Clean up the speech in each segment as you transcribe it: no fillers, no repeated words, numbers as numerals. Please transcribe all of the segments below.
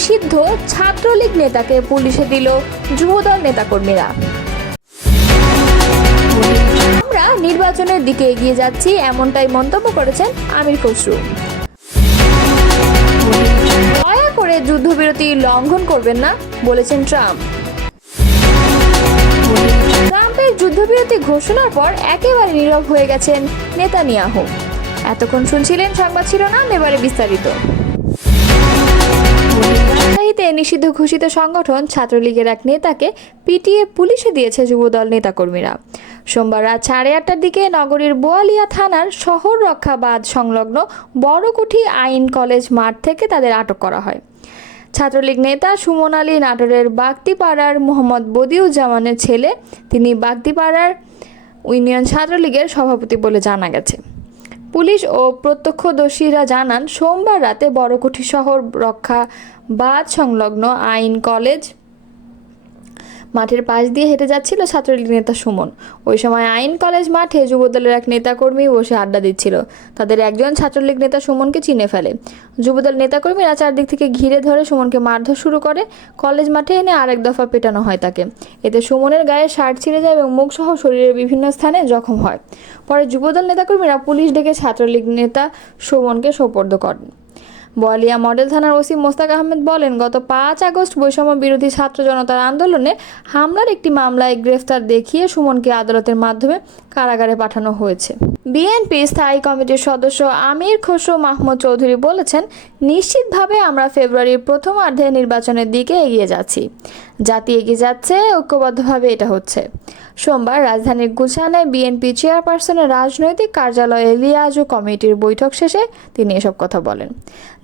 নিষিদ্ধ ছাত্রলীগ নেতাকে পুলিশে দিল যুবদল নেতাকর্মীরা। আমরা নির্বাচনের দিকে এগিয়ে যাচ্ছি, এমনটাই মন্তব্য করেছেন আমির খসরু। দয়া করে যুদ্ধবিরতি লঙ্ঘন করবেন না, বলেছেন ট্রাম্প। ট্রাম্পের যুদ্ধবিরতি ঘোষণার পর একেবারে নীরব হয়ে গেছেন নেতানিয়াহু। এতক্ষণ শুনছিলেন সংবাদ শিরোনাম, এবারে বিস্তারিত। রাজশাহীতে নিষিদ্ধ ঘোষিত সংগঠন ছাত্রলীগের এক নেতাকে পিটিয়ে পুলিশে দিয়েছে যুবদল নেতাকর্মীরা। সোমবার রাত 8:30টার দিকে নগরীর বোয়ালিয়া থানার শহর রক্ষা বাঁধ সংলগ্ন বড়কুঠি আইন কলেজ মাঠ থেকে তাদের আটক করা হয়। ছাত্রলীগ নেতা সুমন আলী নাটোরের বাগদিপাড়ার মোহাম্মদ বদিউজ্জামানের ছেলে। তিনি বাগদিপাড়ার ইউনিয়ন ছাত্রলীগের সভাপতি বলে জানা গেছে। পুলিশ ও প্রত্যক্ষদর্শীরা জানান, সোমবার রাতে বড়কুঠি শহর রক্ষা বাঁধ সংলগ্ন আইন কলেজ মাঠের পাশ দিয়ে হেঁটে যাচ্ছিল ছাত্রলীগ নেতা সুমন। ওই সময় আইন কলেজ মাঠে যুবদলের এক নেতাকর্মী বসে আড্ডা দিচ্ছিল। তাদের একজন ছাত্রলীগ নেতা সুমনকে চিনে ফেলে। যুবদল নেতাকর্মীরা চারদিক থেকে ঘিরে ধরে সুমনকে মারধর শুরু করে। কলেজ মাঠে এনে আরেক দফা পেটানো হয় তাকে। এতে সুমনের গায়ে শার্ট ছিঁড়ে যায় এবং মুখসহ শরীরের বিভিন্ন স্থানে জখম হয়। পরে যুবদল নেতাকর্মীরা পুলিশ ডেকে ছাত্রলীগ নেতা সুমনকে সোপর্দ করেন। বোয়ালিয়া মডেল থানার ওসি মোস্তাক আহমেদ বলেন, গত 5 আগস্ট বৈষম্য বিরোধী ছাত্র জনতার আন্দোলনে হামলার একটি মামলায় গ্রেফতার দেখিয়ে সুমনকে আদালতের মাধ্যমে কারাগারে পাঠানো হয়েছে। বিএনপি স্থায়ী কমিটির সদস্য আমির খসরু মাহমুদ চৌধুরী বলেছেন, নিশ্চিতভাবে আমরা ফেব্রুয়ারির প্রথমার্ধে নির্বাচনের দিকে এগিয়ে যাচ্ছি। জাতি এগিয়ে যাচ্ছে, ঐক্যবদ্ধভাবে এটা হচ্ছে। সোমবার রাজধানীর গুলশানে বিএনপি চেয়ারপারসনের রাজনৈতিক কার্যালয়ে লিয়াজু কমিটির বৈঠক শেষে তিনি এসব কথা বলেন।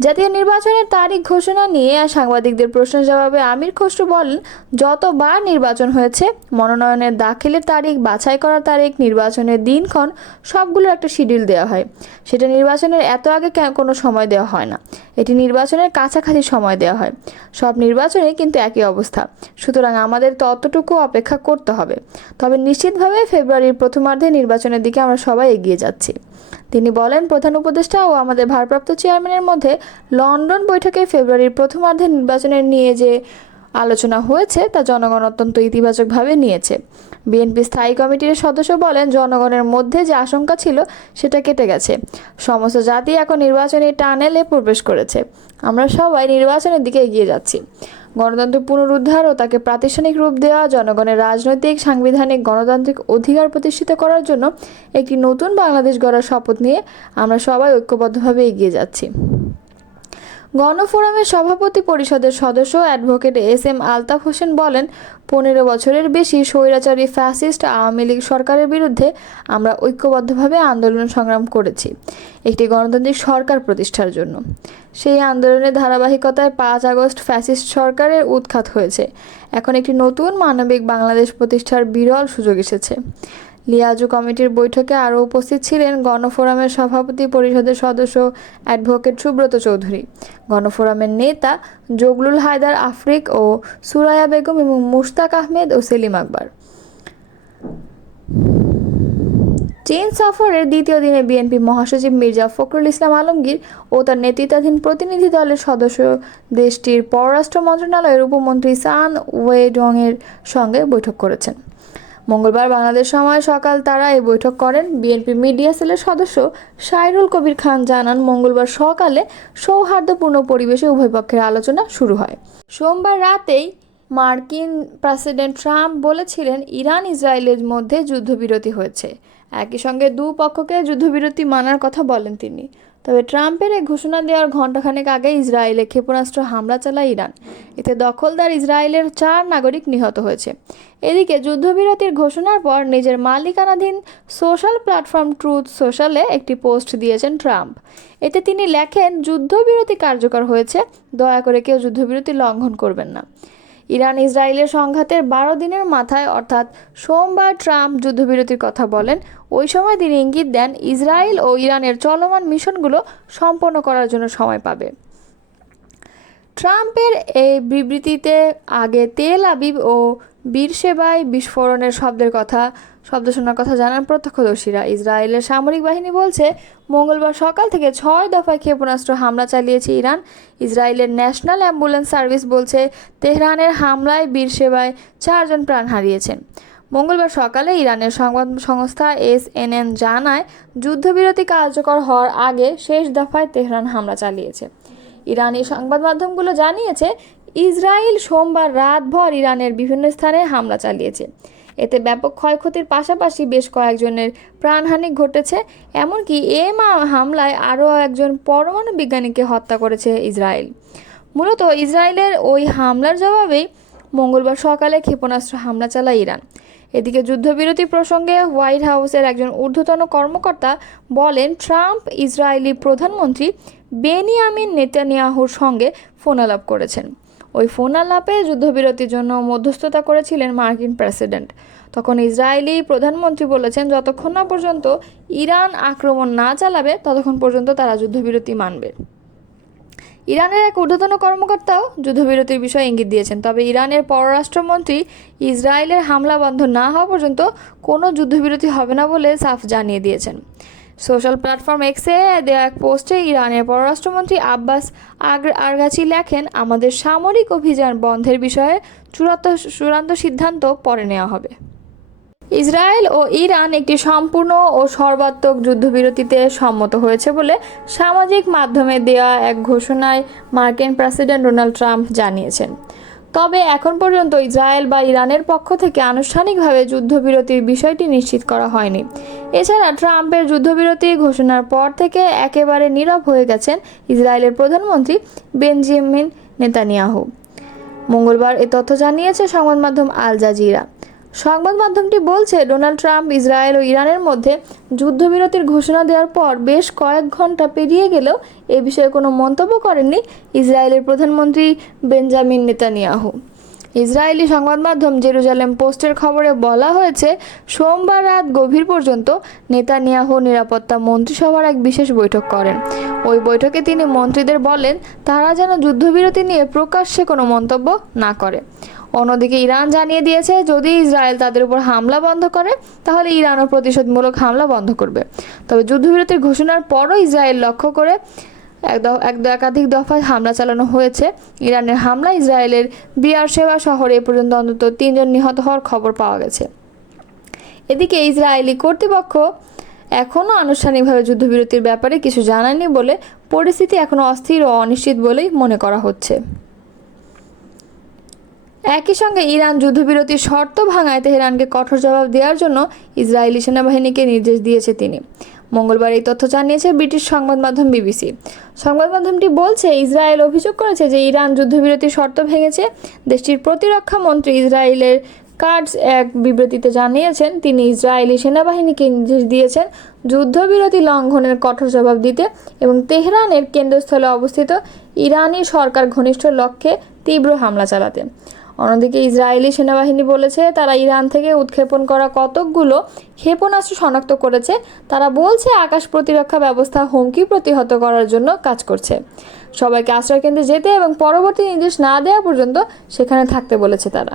জাতীয় নির্বাচনের তারিখ ঘোষণা নিয়ে সাংবাদিকদের প্রশ্নের জবাবে আমির খসরু বলেন, যতবার নির্বাচন হয়েছে মনোনয়নের দাখিলের তারিখ, বাছাই করার তারিখ, নির্বাচনের দিনক্ষণ সবগুলোর একটা শিডিউল দেওয়া হয়। সেটা নির্বাচনের এত আগে কোনো সময় দেওয়া হয় না, এটি নির্বাচনের কাছাকাছি সময় দেওয়া হয়। সব নির্বাচনে কিন্তু একই অবস্থা, সুতরাং আমাদের ততটুকু অপেক্ষা করতে হবে। তবে নিশ্চিতভাবে ফেব্রুয়ারির প্রথমার্ধে নির্বাচনের দিকে আমরা সবাই এগিয়ে যাচ্ছি। তিনি বলেন, প্রধান উপদেষ্টা ও আমাদের ভারপ্রাপ্ত চেয়ারম্যানের মধ্যে লন্ডন বৈঠকে ফেব্রুয়ারির প্রথমার্ধে নির্বাচনের নিয়ে যে আলোচনা হয়েছে তা জনগণ অত্যন্ত ইতিবাচকভাবে নিয়েছে। বিএনপি স্থায়ী কমিটির সদস্য বলেন, জনগণের মধ্যে যে আশঙ্কা ছিল সেটা কেটে গেছে। সমস্ত জাতি এখন নির্বাচনী টানেলে প্রবেশ করেছে। আমরা সবাই নির্বাচনের দিকে এগিয়ে যাচ্ছি। গণতন্ত্র পুনরুদ্ধার ও তাকে প্রাতিষ্ঠানিক রূপ দেওয়া, জনগণের রাজনৈতিক, সাংবিধানিক, গণতান্ত্রিক অধিকার প্রতিষ্ঠিত করার জন্য একটি নতুন বাংলাদেশ গড়ার শপথ নিয়ে আমরা সবাই ঐক্যবদ্ধভাবে এগিয়ে যাচ্ছি। গণফোরামের সভাপতি পরিষদের সদস্য অ্যাডভোকেট এস.এম. আলতাফ হোসেন বলেন, 15 বছরের বেশি স্বৈরাচারী ফ্যাসিস্ট আওয়ামী লীগ সরকারের বিরুদ্ধে আমরা ঐক্যবদ্ধভাবে আন্দোলন সংগ্রাম করেছি একটি গণতান্ত্রিক সরকার প্রতিষ্ঠার জন্য। সেই আন্দোলনের ধারাবাহিকতায় 5 আগস্ট ফ্যাসিস্ট সরকারের উৎখাত হয়েছে। এখন একটি নতুন মানবিক বাংলাদেশ প্রতিষ্ঠার বিরল সুযোগ এসেছে। লিয়াজু কমিটির বৈঠকে আরও উপস্থিত ছিলেন গণফোরামের সভাপতি পরিষদের সদস্য অ্যাডভোকেট সুব্রত চৌধুরী, গণফোরামের নেতা জগলুল হায়দার আফ্রিক ও সুরায়া বেগম এবং মুশতাক আহমেদ ও সেলিম আকবর। চীন সফরের দ্বিতীয় দিনে বিএনপি মহাসচিব মির্জা ফখরুল ইসলাম আলমগীর ও তার নেতৃত্বাধীন প্রতিনিধি দলের সদস্য দেশটির পররাষ্ট্র মন্ত্রণালয়ের উপমন্ত্রী সান ওয়েডংয়ের সঙ্গে বৈঠক করেছেন। মঙ্গলবার বাংলাদেশ সময় সকাল তারা এই বৈঠক করেন। বিএনপি মিডিয়া সেলের সদস্য সাইরুল কবির খান জানান, মঙ্গলবার সকালে সৌহার্দ্যপূর্ণ পরিবেশে উভয় পক্ষের আলোচনা শুরু হয়। সোমবার রাতেই মার্কিন প্রেসিডেন্ট ট্রাম্প বলেছিলেন, ইরান ইসরায়েলের মধ্যে যুদ্ধবিরতি হয়েছে। একই সঙ্গে দুপক্ষকে যুদ্ধবিরতি মানার কথা বলেন তিনি। তবে ট্রাম্পের এই ঘোষণা দেওয়ার ঘণ্টাখানেক আগে ইসরায়েলে ক্ষেপণাস্ত্র হামলা চালায় ইরান। এতে দখলদার ইসরায়েলের 4 নাগরিক নিহত হয়েছে। এদিকে যুদ্ধবিরতির ঘোষণার পর নিজের মালিকানাধীন সোশ্যাল প্ল্যাটফর্ম ট্রুথ সোশ্যালে একটি পোস্ট দিয়েছেন ট্রাম্প। এতে তিনি লেখেন, যুদ্ধবিরতি কার্যকর হয়েছে, দয়া করে কেউ যুদ্ধবিরতি লঙ্ঘন করবেন না। ইরান ইসরায়েলের সংঘাতের 12 দিনের মাথায় অর্থাৎ সোমবার ট্রাম্প যুদ্ধবিরতির কথা বলেন। ওই সময় তিনি ইঙ্গিত দেন, ইসরায়েল ও ইরানের চলমান মিশনগুলো সম্পন্ন করার জন্য সময় পাবে। ট্রাম্পের এই বিবৃতিতে আগে তেল আবিব ও বীরশেবায় বিস্ফোরণের শব্দ শোনার কথা জানান প্রত্যক্ষদর্শীরা। ইসরায়েলের সামরিক বাহিনী বলছে, মঙ্গলবার সকাল থেকে 6 দফায় ক্ষেপণাস্ত্র হামলা চালিয়েছে ইরান। ইসরায়েলের ন্যাশনাল অ্যাম্বুলেন্স সার্ভিস বলছে, তেহরানের হামলায় বীরশেবায় 4 জন প্রাণ হারিয়েছেন। মঙ্গলবার সকালে ইরানের সংবাদ সংস্থা SNN জানায়, যুদ্ধবিরতি কার্যকর হওয়ার আগে শেষ দফায় তেহরান হামলা চালিয়েছে। ইরানি সংবাদ মাধ্যমগুলো জানিয়েছে, ইসরায়েল সোমবার রাতভর ইরানের বিভিন্ন স্থানে হামলা চালিয়েছে। এতে ব্যাপক ক্ষয়ক্ষতির পাশাপাশি বেশ কয়েকজনের প্রাণহানি ঘটেছে। এমনকি হামলায় আরও একজন পরমাণু বিজ্ঞানীকে হত্যা করেছে ইসরায়েল। মূলত ইসরায়েলের ওই হামলার জবাবেই মঙ্গলবার সকালে ক্ষেপণাস্ত্র হামলা চালায় ইরান। এদিকে যুদ্ধবিরতি প্রসঙ্গে হোয়াইট হাউসের একজন ঊর্ধ্বতন কর্মকর্তা বলেন, ট্রাম্প ইসরায়েলি প্রধানমন্ত্রী বেনিয়ামিন নেতানিয়াহুর সঙ্গে ফোন আলাপ করেছেন। ওই ফোন আলাপে যুদ্ধবিরতির জন্য মধ্যস্থতা করেছিলেন মার্কিন প্রেসিডেন্ট। তখন ইসরায়েলি প্রধানমন্ত্রী বলেছেন, যতক্ষণ না পর্যন্ত ইরান আক্রমণ না চালাবে ততক্ষণ পর্যন্ত তারা যুদ্ধবিরতি মানবে। ইরানের এক ঊর্ধ্বতন কর্মকর্তাও যুদ্ধবিরতির বিষয়ে ইঙ্গিত দিয়েছেন। তবে ইরানের পররাষ্ট্রমন্ত্রী ইসরায়েলের হামলা বন্ধ না হওয়া পর্যন্ত কোনো যুদ্ধবিরতি হবে না বলে সাফ জানিয়ে দিয়েছেন। সোশ্যাল প্ল্যাটফর্ম এক্সে দেওয়া এক পোস্টে ইরানের পররাষ্ট্রমন্ত্রী আব্বাস আরগাচি লেখেন, আমাদের সামরিক অভিযান বন্ধের বিষয়ে চূড়ান্ত সিদ্ধান্ত পরে নেওয়া হবে। ইসরায়েল ও ইরান একটি সম্পূর্ণ ও সর্বাত্মক যুদ্ধবিরতিতে সম্মত হয়েছে বলে সামাজিক মাধ্যমে দেওয়া এক ঘোষণায় মার্কিন প্রেসিডেন্ট ডোনাল্ড ট্রাম্প জানিয়েছেন। তবে এখন পর্যন্ত ইসরায়েল বা ইরানের পক্ষ থেকে আনুষ্ঠানিকভাবে যুদ্ধবিরতির বিষয়টি নিশ্চিত করা হয়নি। এছাড়া ট্রাম্পের যুদ্ধবিরতি ঘোষণার পর থেকে একেবারে নীরব হয়ে গেছেন ইসরায়েলের প্রধানমন্ত্রী বেঞ্জামিন নেতানিয়াহু। মঙ্গলবার এ তথ্য জানিয়েছে সংবাদ মাধ্যম আল জাজিরা। সংবাদ মাধ্যমটি বলছে, ডোনাল্ড ট্রাম্প ইসরায়েল ও ইরানের মধ্যে যুদ্ধবিরতির ঘোষণা দেওয়ার পর বেশ কয়েক ঘন্টা পেরিয়ে গেলেও এ বিষয়ে কোনো মন্তব্য করেননি ইসরায়েলের প্রধানমন্ত্রী বেঞ্জামিন নেতানিয়াহু। ইসরায়েলি সংবাদ মাধ্যম জেরুজালেম পোস্টের খবরে বলা হয়েছে, সোমবার রাত গভীর পর্যন্ত নেতানিয়াহু নিরাপত্তা মন্ত্রিসভার এক বিশেষ বৈঠক করেন। ওই বৈঠকে তিনি মন্ত্রীদের বলেন, তারা যেন যুদ্ধবিরতি নিয়ে প্রকাশ্যে কোনো মন্তব্য না করে। অন্যদিকে ইরান জানিয়ে দিয়েছে, যদি ইসরায়েল তাদের উপর হামলা বন্ধ করে তাহলে ইরানও প্রতিশোধমূলক হামলা বন্ধ করবে। তবে যুদ্ধবিরতির ঘোষণার পরও ইসরায়েল লক্ষ্য করে একাধিক দফায় হামলা চালানো হয়েছে। ইরানের হামলা ইসরায়েলের বিয়ারশেবা শহরে এ পর্যন্ত অন্তত 3 জন নিহত হওয়ার খবর পাওয়া গেছে। এদিকে ইসরায়েলি কর্তৃপক্ষ এখনও আনুষ্ঠানিকভাবে যুদ্ধবিরতির ব্যাপারে কিছু জানায়নি বলে পরিস্থিতি এখনও অস্থির ও অনিশ্চিত বলেই মনে করা হচ্ছে। একই সঙ্গে ইরান যুদ্ধবিরতির শর্ত ভাঙায় তেহরানকে কঠোর জবাব দেওয়ার জন্য ইসরায়েলি সেনাবাহিনীকে নির্দেশ দিয়েছে তিনি। মঙ্গলবার এই তথ্য জানিয়েছে ব্রিটিশ সংবাদ মাধ্যম BBC। সংবাদ মাধ্যমটি বলছে, ইসরায়েল অভিযোগ করেছে যে ইরান যুদ্ধবিরতির শর্ত ভেঙেছে। দেশটির প্রতিরক্ষা মন্ত্রী ইসরায়েলের কাটজ এক বিবৃতিতে জানিয়েছেন, তিনি ইসরায়েলি সেনাবাহিনীকে নির্দেশ দিয়েছেন যুদ্ধবিরতি লঙ্ঘনের কঠোর জবাব দিতে এবং তেহরানের কেন্দ্রস্থলে অবস্থিত ইরানি সরকার ঘনিষ্ঠ লক্ষ্যে তীব্র হামলা চালাতে। অন্যদিকে ইসরায়েলি সেনাবাহিনী বলেছে, তারা ইরান থেকে উৎক্ষেপণ করা কতকগুলো ক্ষেপণাস্ত্র শনাক্ত করেছে। তারা বলছে, আকাশ প্রতিরক্ষা ব্যবস্থা হুমকি প্রতিহত করার জন্য কাজ করছে। সবাইকে আশ্রয়কেন্দ্রে যেতে এবং পরবর্তী নির্দেশ না দেওয়া পর্যন্ত সেখানে থাকতে বলেছে তারা।